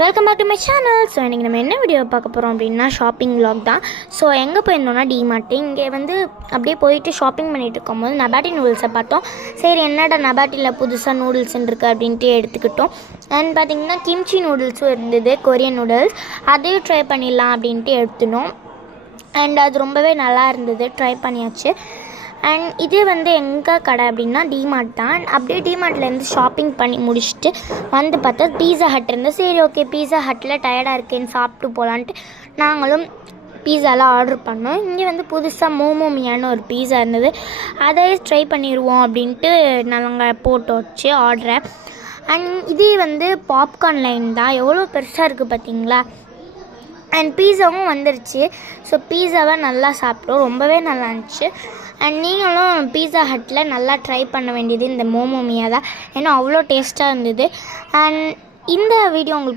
Welcome back to my channel. So இன்றைக்கி நம்ம என்ன வீடியோ பார்க்க போகிறோம் அப்படின்னா ஷாப்பிங் vlog தான். ஸோ எங்கே போயிருந்தோம்னா டிமார்ட். இங்கே அப்படியே போயிட்டு ஷாப்பிங் பண்ணிகிட்டு இருக்கும்போது நபாட்டி நூடுல்ஸை பார்த்தோம். சரி என்னடா நபாட்டியில் புதுசாக நூடுல்ஸ்ன்னு இருக்குது அப்படின்ட்டு எடுத்துக்கிட்டோம். அண்ட் பார்த்திங்கன்னா கிம்ச்சி நூடுல்ஸும் இருந்தது, கொரியன் நூடுல்ஸ். அதையும் ட்ரை பண்ணிடலாம் அப்படின்ட்டு எடுத்துனோம். அண்ட் அது ரொம்பவே நல்லா இருந்தது, ட்ரை பண்ணியாச்சு. அண்ட் இது எங்கே கடை அப்படின்னா டிமார்ட் தான். அப்படியே டிமார்ட்லேருந்து ஷாப்பிங் பண்ணி முடிச்சுட்டு பார்த்தா பீஸா ஹட் இருந்தது. சரி ஓகே, பீஸா ஹட்டில் டயர்டாக இருக்கேன்னு சாப்பிட்டு போகலான்ட்டு நாங்களும் பீஸாலாம் ஆர்டர் பண்ணோம். இங்கே புதுசாக மோமோமியான்னு ஒரு பீஸா இருந்தது, அதை ட்ரை பண்ணிடுவோம் அப்படின்ட்டு நாங்கள் போட்டு வச்சு ஆர்டரை. அண்ட் இது பாப்கார்ன் லைன் தான், எவ்வளோ பெருசாக இருக்குது பார்த்தீங்களா. அண்ட் பீஸாவும் வந்துருச்சு. ஸோ பீஸாவை நல்லா சாப்பிட்டோம், ரொம்பவே நல்லா இருந்துச்சு. அண்ட் நீங்களும் பீஸா ஹட்டில் நல்லா ட்ரை பண்ண வேண்டியது இந்த மோமோமியா தான், ஏன்னா அவ்வளோ டேஸ்ட்டாக இருந்தது. அண்ட் இந்த வீடியோ உங்களுக்கு